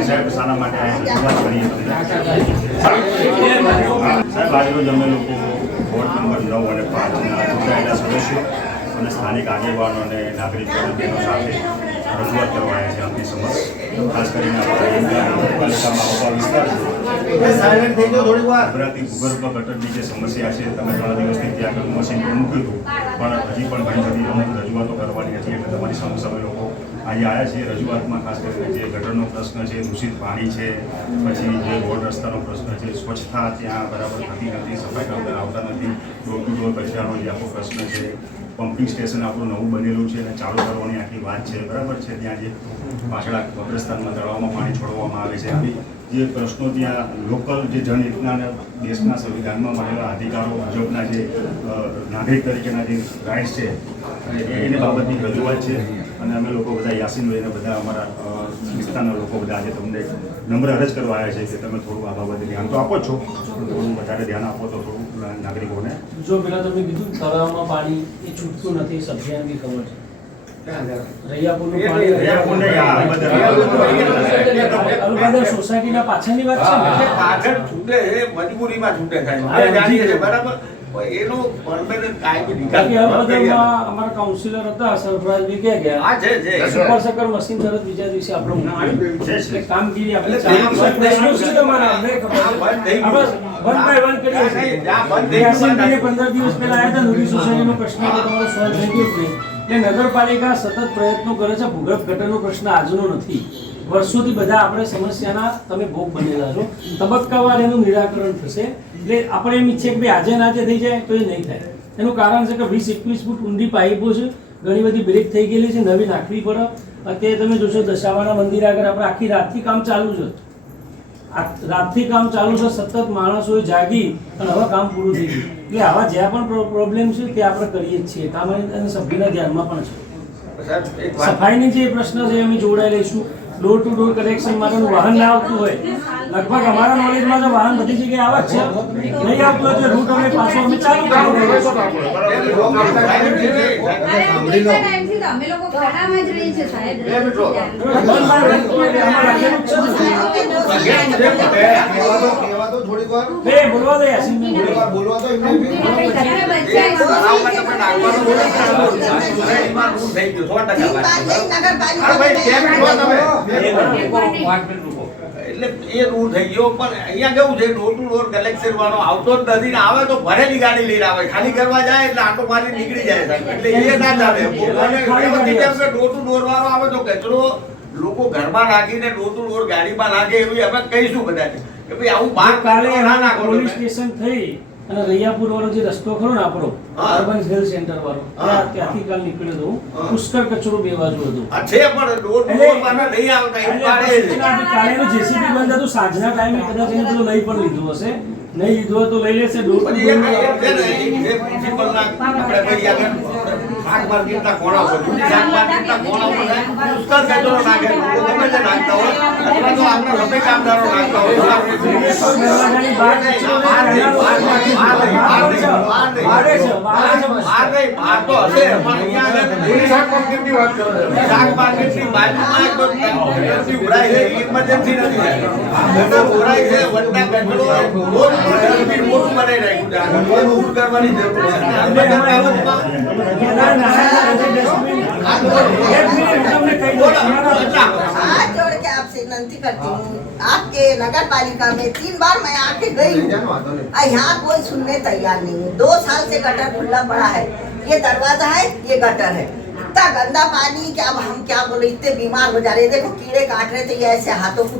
સાહેબ શાના નંબર નવ અને પાંચના ચૂંટાયેલા સદસ્યો અને સ્થાનિક આગેવાનો અને નાગરિકો બહેનો સાથે રજૂઆત કરવા આવ્યા છે આપની સમક્ષ. ખાસ કરીને ગુજરાતી ભૂગર્ભ ગટરની જે સમસ્યા છે તમે ઘણા દિવસથી ત્યાં આગળ મશીન પર મૂક્યું હતું. પણ હજી પણ ઘણી બધી અમુક રજૂઆતો કરવાની હતી એટલે તમારી સમક્ષ અમે લોકો અહીંયા આવ્યા છીએ રજૂઆતમાં ખાસ કરીને જે ગટરનો પ્રશ્ન છે દૂષિત પાણી છે પછી જે રોડ રસ્તાનો પ્રશ્ન છે સ્વચ્છતા ત્યાં બરાબર થતી નથી સફાઈ કામદાર આવતા નથી ડોર ટુ ડોર કચરાનો જે આખો પ્રશ્ન છે પમ્પિંગ સ્ટેશન આપણું નવું બનેલું છે અને ચાલુ કરવાની આખી વાત છે, બરાબર છે? ત્યાં જે પાછળ કબ્રસ્તાનમાં તળાવમાં પાણી છોડવામાં આવે છે. આવી જે પ્રશ્નો ત્યાં લોકલ જે જનહિતના દેશના સંવિધાનમાં મળેલા અધિકારો મુજબના જે નાગરિક તરીકેના જે રાઇટ્સ છે એને બાબતની રજૂઆત છે. અને અમે લોકો બધા યાસીન લઈને બધા અમારા વિસ્તારના લોકો બધા આજે તમને નમ્ર અરજ કરવા આવ્યા છે કે તમે થોડું આ બાબતે ધ્યાન તો આપો છો. થોડું વધારે ધ્યાન આપો તો થોડું નાગરિકોને. જો પેલા તમે કીધું તળાવમાં પાણી એ છૂટતું નથી સભ્યાને ની ખબર છે. બધા- સોસાયટીના પાછળની વાત છે પાછળ છૂટે મજબૂરીમાં છૂટે સાહેબ. બરાબર? એનો પરમેનન્ટ કાયમી નિકાલ બાકી કરવા તૈયાર અલબત્તમાં અમારા કાઉન્સિલર હતા સરફરાજભાઈ ક્યાં ગયા હા છે છે સુપર સકર મશીન તરત બીજા દિવસે આપણે મૂક્યું. છે, છે. એટલે કામગીરી આપણે ચાલુ ત્યાં બંધ થઈ પ્રશ્નો ગયું છે તમારા, અમને ખબર છે. બંધ થઈ ગયું. આપણે વન બાય વન કરીએ ના, છીએ. નહીં, જ્યાં બંધ થઈ ગયું, યાસીનભાઈને બંધ પંદર દિવસ પહેલા આવ્યા હતા નવી સોસાયટીનો પ્રશ્ન તમારો સોલ્વ થઈ ગયો એટલે નગરપાલિકા સતત પ્રયત્નો કરે છે ભૂગર્ભ ગટરનો પ્રશ્ન આજનો નથી વર્ષોથી બધા આપણે સમસ્યાના તમે ભોગ બનેલા છો. તબક્કાવાર એનું નિરાકરણ થશે. એટલે આપણે એમ ઈચ્છીએ કે ભાઈ આજે ના આજે થઈ જાય તો એ નહીં થાય. એનું કારણ છે કે વીસ એકવીસ ફૂટ ઊંડી પાઇપો છે. ઘણી બધી બ્રેક થઈ ગયેલી છે નવી નાખવી પડે. અત્યારે તમે જોશો દશાવાના મંદિર આગળ આપણે આખી રાતથી કામ ચાલુ છે. રાતથી કામ ચાલુ છે સતત માણસોએ જાગી અને હવે કામ પૂરું થઈ ગયું. એટલે આવા જ્યાં પણ પ્રોબ્લેમ છે તે આપણે કરીએ જ છીએ. કામ અને સભ્યના ધ્યાનમાં પણ છે. સફાઈની જે પ્રશ્ન છે અમે જોડાઈ લઈશું ડોર ટુ ડોર કનેક્શન માટેનું વાહન ના આવતું હોય લગભગ અમારા નોલેજમાં તો વાહન બધી જગ્યાએ આવે છે નહીં આવતું હોય તો રૂટ અમે પાછો અમે ચાલુ કરી દઈએ છીએ એટલે. બે બોલવા દે બોલવા દે. એ રૂલ થઈ ગયો પણ અહીંયા કેવું છે ડોર ટુ ડોર કલેક્શન વાળો આવતો જ નથી ને આવે તો ભરેલી ગાડી લઈને આવે ખાલી કરવા જાય એટલે આટો મારી નીકળી જાય સાહેબ. એટલે એ ના ચાલે ડોર ટુ ડોર વાળો આવે તો કચરો લોકો ઘરમાં નાખીને ડોર ટુ ડોર ગાડીમાં નાખે એવી અમે કહીશું બધાને કે ભાઈ આવું બહાર કાલે ના પોલીસ સ્ટેશન થઈ અને રૈયાપુર વાળો જે રસ્તો ખરો ને આપણો અર્બન હેલ્થ સેન્ટર વાળો. ત્યાંથી કાલ નીકળ્યો તો પુષ્કર કચરો બે બાજુ હતો. છે પણ ડોર ડોર નહીં આવતા. કાલે જેસીબી બંધ હતું. સાંજના ટાઈમે કદાચ એને પેલું લઈ પણ લીધું હશે. નહીં લીધું તો લઈ લેશે. દૂર ઉપર, ઉપર નાખે. લોકો ગમે તે નાખતા હોય. અથવા તો આપણા કામદારો નાખતા હોય. શાક બાજુમાં ઉભરાય છે, નથી. ઉભરાય છે, મોટું બનાવી નાખ્યું છે. આ કરવાની જરૂર છે. आपसे विनती करती हूँ। आपके नगर पालिका में तीन बार मैं आके गई हूँ। यहाँ कोई सुनने तैयार नहीं है। दो साल से गटर खुला पड़ा है। ये दरवाज़ा है, ये गटर है। इतना गंदा पानी कि अब हम क्या बोले, इतने बीमार हो जा रहे देखो, कीड़े काट रहे थे, ये ऐसे हाथों को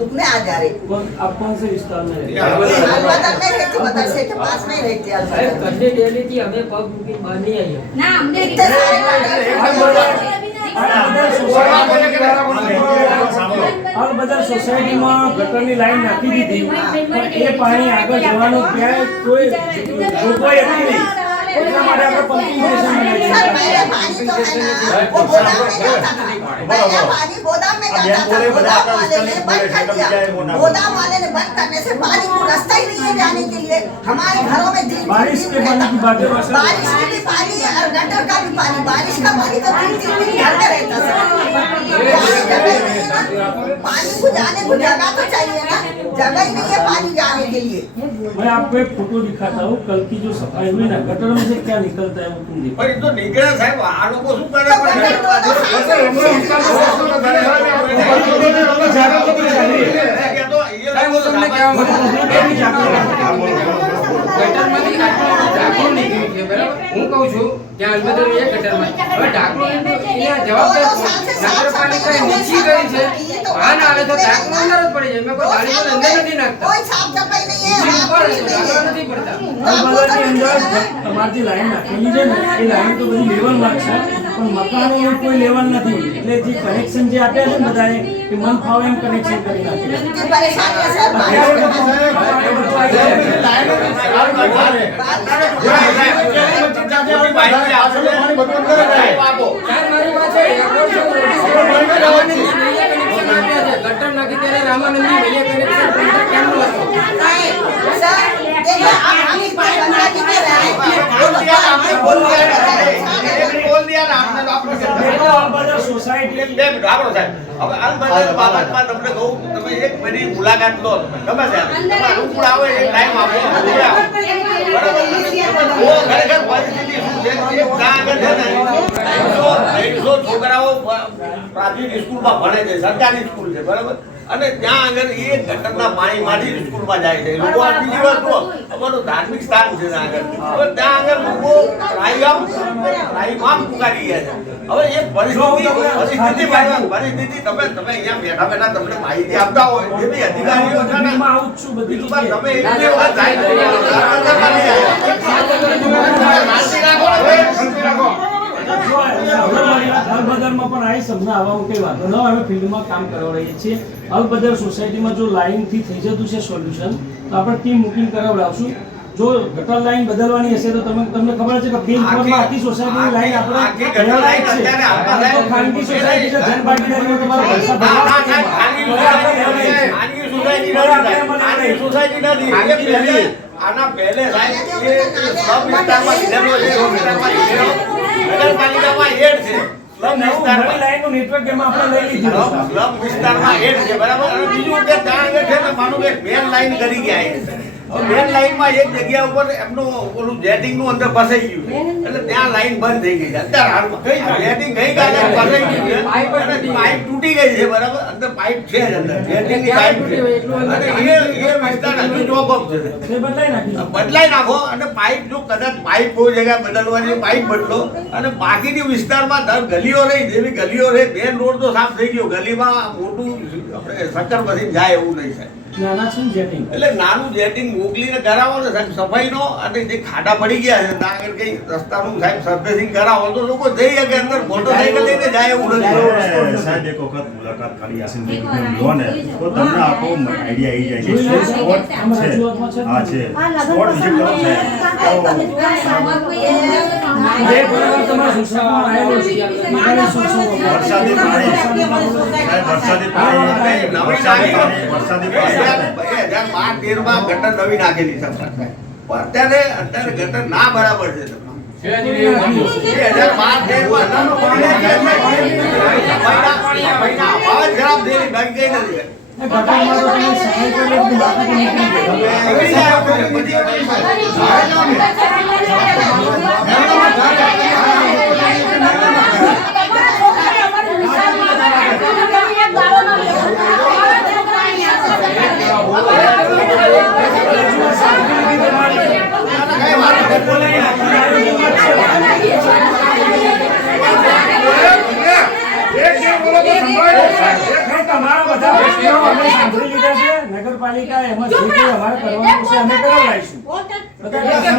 दुखने आ जा रहे कौन- आप कौन से विस्तार में रहते या- हैं? ये अलबदर में रहती मदरसे के पास में रहती સાહેબ अलबदर કંડે ડેલીથી અમે પગ મૂકી બહાર નહીં આવીએ ના અમને इतने सारे આ બધા- આ બધા સોસાયટી- આ બધા સોસાયટીમાં ગટરની લાઈન નાખી દીધી પણ એ પાણી આગળ જવાનું ક્યાંય કોઈ જોગવાઈ હતી નહીં એટલા માટે આપણે પંપિંગ સ્ટેશન બનાવીએ सर છીએ. पानी को जाने के लिए हमारे बारिश के पानी की बात बारिश की भी पानी और गटर का भी पानी बारिश का पानी तो दिन दिन दिन घर में रहता सर पानी को जाने को जगह तो चाहिए ना जगह ही नहीं है पानी जाने के लिए मैं आपको एक फोटो दिखाता हूँ कल की जो सफाई हुई ना गटर में से क्या निकलता है वो तुम देखो तो निकला साहब आ को सुन कर હું કહું છું ત્યાં અલબત્તર એ ગટરમાં હવે ડાકરો જવાબદાર નગરપાલિકાએ નીચી કરી છે વાહન આવે તો ડાકરો અંદર જ પડી જાય મેં કોઈ ગાડી અંદર નથી નાખતા નથી પડતા તમારી લાઈન નાખેલી છે ને, એ લાઈન તો બધી લેવલ માર્ક છે. પણ મકાનો એવું કોઈ લેવલ નથી. એટલે જે કનેક્શન જે આપ્યા છે બધાએ, કે મન ફાવે એમ કનેક્શન કરી નાખી. ત્યારે મુલાકાત લો ગમે અનુકૂળ આવે ટાઈમ આપો છોકરાઓ પ્રાથમિક સ્કૂલમાં ભણે છે સરકારી સ્કૂલ છે બરાબર? અને ત્યાં આગળ એ ગટરના પાણીમાંથી સ્કૂલમાં જાય છે. લોકો બીજી વાત તો અમારું ધાર્મિક સ્થાન છે ત્યાં આગળ. હવે ત્યાં આગળ લોકો રાઈગામ રાઈમામ પુકારી ગયા છે. હવે એ પરિસ્થિતિ પરિસ્થિતિ પરિસ્થિતિ તમે તમે અહીંયા બેઠા બેઠા તમને માહિતી આપતા હોય જે બી અધિકારીઓ છે ને. આવું છું બધી તમે એક બે વખત જાય રાખો રાખો. અલબદરમાં પણ આવી હમણાં આવવામાં કંઈ વાંધો ન અમે ફિલ્ડમાં કામ કરવા રહીએ છીએ અલબદર સોસાયટીમાં જો લાઇનથી થઈ જતું છે સોલ્યુશન તો આપણે ટીમ બુકિંગ કરાવડાવશું જો ગટર લાઈન બદલવાની હશે તો તમે તમને ખબર છે કે ફિલ્ડ ફોરમાં આખી સોસાયટીની લાઈન આપણે લાઈન છે. તો ખાનગી સોસાયટી છે જનભાગીદારીમાં તમારે પૈસા ભરવા સોસાયટી નથી. ખાનગી સોસાયટી નથી. ખાનગી સોસાયટી નથી. એ પહેલે, આના પહેલે સાહેબ, એ સબ વિસ્તારમાં લીધેલો છે, વિસ્તારમાં લીધેલો. નગરપાલિકામાં હેડ છે. સ્લમ વિસ્તારમાં. લાઈનનું નેટવર્ક એમાં આપણે લઈ લીધું સ્લમ સ્લમ વિસ્તારમાં હેડ છે, બરાબર? અને બીજું કે ત્યાં આગળ છે ને, માનો કે મેન લાઈન કરી ગયા છે. મેન લાઈનમાં એક જગ્યા ઉપર એમનું ઓલું જેટિંગનું અંદર ફસાઈ ગયું એટલે ત્યાં લાઈન બંધ થઈ ગઈ છે. અત્યારે હાલમાં. જેટિંગ ગઈ. કાલે ફસાઈ ગયું છે. પાઇપ તૂટી ગઈ. છે બરાબર? અંદર પાઇપ છે જ અંદર. જેટિંગની પાઇપ છે. એ એ વિસ્તાર હજુ જોખમ છે. બદલાઈ નાખી. બદલાઈ નાખો. અને પાઇપ જો કદાચ પાઇપ કોઈ જગ્યાએ બદલવાની પાઇપ બદલો. અને બાકીની વિસ્તારમાં દર ગલીઓ રહી જેવી ગલીઓ રહી મેન રોડ તો સાફ થઈ ગયો. ગલીમાં મોટું આપણે સક્કર પછી જાય એવું નહીં થાય. ને જેટિંગ એટલે નાનું જેટિંગ મોકલીને કરાવો ને સાહેબ સફાઈનો અને જે ખાડા પડી ગયા છે ત્યાં આગળ કઈ રસ્તાનું સાહેબ સર્ફેસિંગ કરાવો તો લોકો જઈ શકે અંદર મોટરસાઇકલ લઈને જાય એવું નથી. સાહેબ એક વખત મુલાકાત ખાલી યાસીનભાઈ લો ને તો તમને આખો આઈડિયા આવી જાય કે શું સ્પોટ છે. હા છે. સ્પોટ વિઝિટ કરો છે. જે બરાબર તમારા સોસાયટીમાં આવેલો છે. તમારી સોસાયટીમાં. વરસાદી પાણી. વરસાદી પાણી. વરસાદી પાણી વરસાદી પાણી. બે હજાર બાર ગટર નવી નાખેલી છે અત્યારે અત્યારે ગટર ના બરાબર છે બે હજાર નાનું પાણી મહિના મહિના અભાવ જ ખરાબ થયેલી બાકી કઈ નથી એ ગટરમાં પાલિકા એમાં જે કોઈ અમારે કરવાનું છે અમે કરાવડાવીશું હોસ્પિટલ જ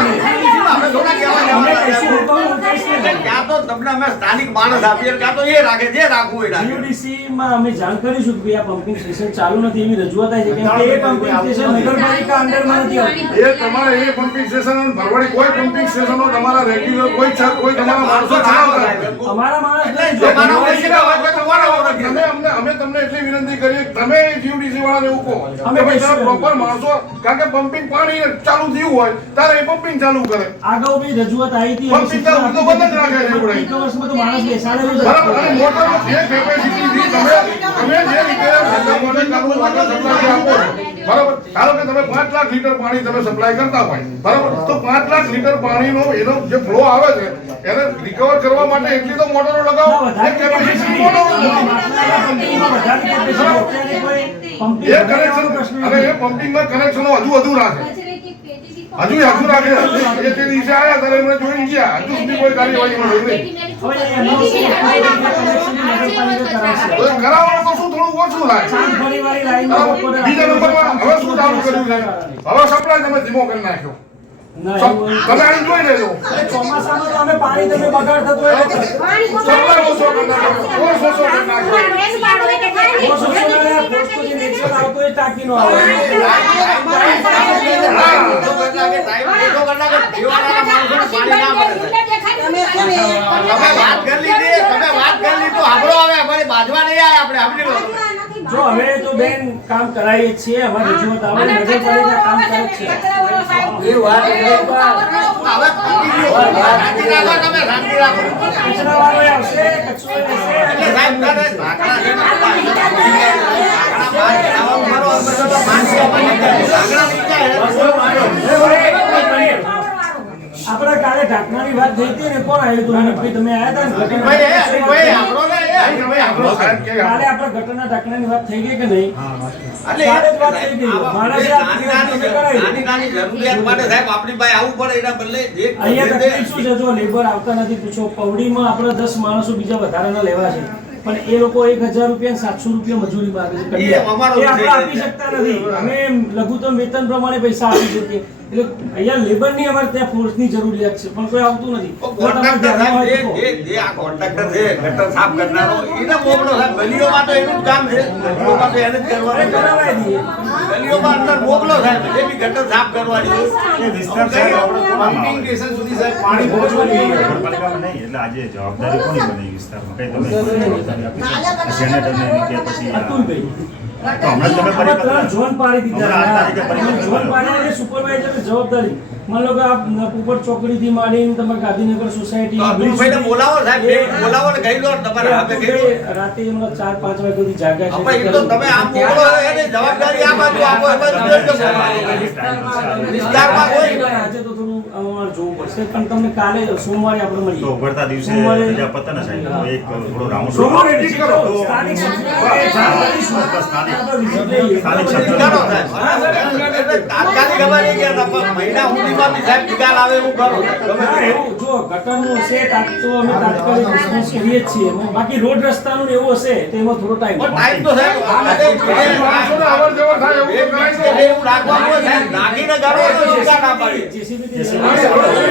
નથી અમે. જાણ કરીશું કે આ સ્ટેશન ચાલુ નથી એવી રજૂઆત થાય છે કે એ પમ્પિંગ સ્ટેશન નગરપાલિકા અંડરમાં નથી આવતું એ તમારે એ પમ્પિંગ સ્ટેશન ભરવાડી કોઈ પમ્પિંગ સ્ટેશનો તમારા રેગ્યુલર કોઈ ચા- કોઈ તમારા માણસો અમારા માણસ નહીં, જો તમારા અમારા ઓળખીતા હોય તો તમારા ઓળખીતા. તમે અમને અમે તમને એટલી વિનંતી કરીએ તમે જીયુડીસી વાળાને એવું કહો અમે કે ભાઈ કહીશું. પ્રોપર માણસો કારણ કે પમ્પિંગ પાણી ચાલુ થયું હોય ત્યારે એ પમ્પિંગ ચાલુ કરે અગાઉ બી રજૂઆત આવી હતી પમ્પિંગ સૂચના તો બંધ જ રાખે છે ઉડાઈ એવડે. વર્ષમાં તો માણસ બેસાડે છે. બરાબર અને મોટર જે કેપેસિટી થી તમે તમે જે રીતે મોટર ચાલુ માટે સપ્લાય આપો બરાબર. ધારો કે તમે 5 લાખ લીટર પાણી તમે સપ્લાય કરતા હોય બરાબર? તો પાંચ લાખ લીટર પાણીનો એનો જે ફ્લો આવે છે એને રિકવર કરવા માટે એટલી તો મોટરો ના, લગાવો એ કેપેસિટી મોટો એ કનેક્શન પ્રશ્ન અને એ. પમ્પિંગમાં કનેક્શનો હજુ હજુ રાખે હજુ હજુ રાખે એક તે દિવસે આયા ત્યારે એમને જોઈને ગયા. હજુ સુધી કોઈ કાર્યવાહી નહીં કરાવવાનું તો શું થોડું ઓછું થાય. હવે શું ચાલુ કર્યું છે? હવે સપ્લાય તમે ધીમો કરી નાખ્યો. તમે આને જોઈ લેજો. ચોમાસામાં તો પાણી તમે બગાડ થતો હોય. સપ્લાય ઓછો કરી નાખ્યો. ઓછો ઓછો કરી નાખ્યો ઓછો ઓછો કર્યા, પોસ્ટો જે નેચરલ આવતો એ આવે. માણસોને ના મળે. વાત કરી તમે વાત કરી આપણો હવે અમારી બાજવા નહીં આયા આપણે આપણી જો હવે તો બેન કામ કરાવીએ છીએ અમારી રજૂઆત આવે નગરપાલિકા કામ કરે છે. એ વાત હવે રાખો તમે રાખો. કચરાવાળો આવશે કચરો એ લેશે. એટલે સાહેબ કરે ઢાંકણા છે ને ઢાંકણા બહાર ખાવાનું મારો આ બધો તો માનસી આપણને કહે. ઢાંકણા નીચે હે. એ ભાઈ, એક મિનિટ. આપણે કાલે ઢાંકણાની વાત થઈ હતી ને કોણ આવ્યું હતું વિનોદભાઈ, તમે આવ્યા હતા ને ભાઈ ભાઈ આપણો ને એ ભાઈ આપણો કાલે આપણે ઘટના ઢાંકણાની વાત થઈ ગઈ કે નહીં? એટલે એ જ વાત થઈ ગઈ. આવા- માણસે આ નાની નાની જરૂરિયાત માટે સાહેબ આપણી પાસે આવવું પડે એના બદલે જે અહીંયા શું છે? જો લેબર આવતા નથી પૂછો પૌડીમાં આપણે દસ માણસો બીજા વધારાના લેવા છે. પણ એ લોકો એક હજાર રૂપિયા સાતસો રૂપિયા મજૂરી માંગે છે. એ આપણે આપી શકતા નથી. અમે લઘુત્તમ વેતન પ્રમાણે પૈસા આપી શકીએ. એટલે અહીંયા લેબરની અમારે ત્યાં ફોર્સની જરૂરિયાત છે પણ કોઈ આવતું નથી. જો આ કોન્ટ્રાક્ટર છે ગટર સાફ કરનારો એને સાહેબ. એનું કામ છે. એને જ કરવાનું કરાવાય દઈએ. ગલીઓમાં અંદર મોકલો સાહેબ. જે બી ગટર સાફ કરવાની વિસ્તાર સાહેબ સ્ટેશન સુધી સાહેબ પાણી પહોંચવું જોઈએ નહીં. એટલે આજે જવાબદારી કોની બની વિસ્તારમાં? કઈ તમે જેને તમે કે પછી તમે જવાબદારી. માન લો કે આ ઉપર ચોકડીથી માંડીને તમારે ગાંધીનગર સોસાયટી બોલાવો સાહેબ. બોલાવો ને તમારે હાથે કહી રાતે એમના ચાર પાંચ વાગ્યા સુધી જાગ્યા છે. આપણે તો તમે એને જવાબદારી આ બાજુ આપો એ બાજુ. વિસ્તારમાં કોઈ આજે તો થોડું અમારે જોવું પડશે. પણ તમને કાલે સોમવારે આપણે તો મળીએ ઉભરતા દિવસે સોમવારે રજા પતન સાહેબ. એક થોડો રાઉન્ડ સોમવારે એડિટ કરો. સ્થાનિક. સ્થાનિક. સ્થાનિક તાત્કાલિક અમારે ગયા હતા મહિના સુધીમાં બી સાહેબ નિકાલ આવે એવું કરો. એવું. જો ગટરનું તાત- તો અમે તાત્કાલિક રિસ્પોન્સ કરીએ છીએ. બાકી રોડ રસ્તાનું ને એવું હશે તો એમાં થોડો ટાઈમ પણ ટાઈમ તો સાહેબ એવું તો રાખવાનું નાખીને કરો તો ના પાડી JCB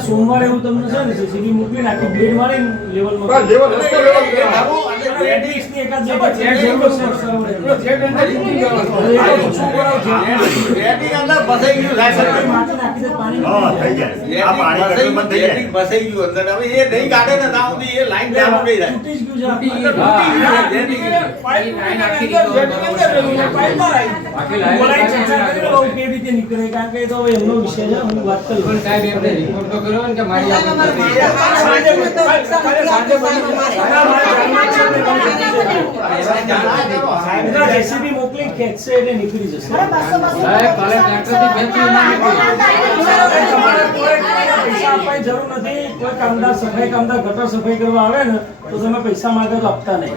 સોમવારે હું તમને છે ને JCB મોકલી નાખી બ્લેડ મારી લેવલમાં લેવલ પાણી. મોકલી ખેંચશે એટલે નીકળી જશે સાહેબ કાલે ટ્રેક્ટરથી ખેંચી ના નીકળી. તમારે કોઈ પૈસા આપવાની જરૂર નથી કોઈ કામદાર સફાઈ કામદાર ગટર સફાઈ કરવા આવે ને તો તમે પૈસા માંગે તો આપતા નહીં.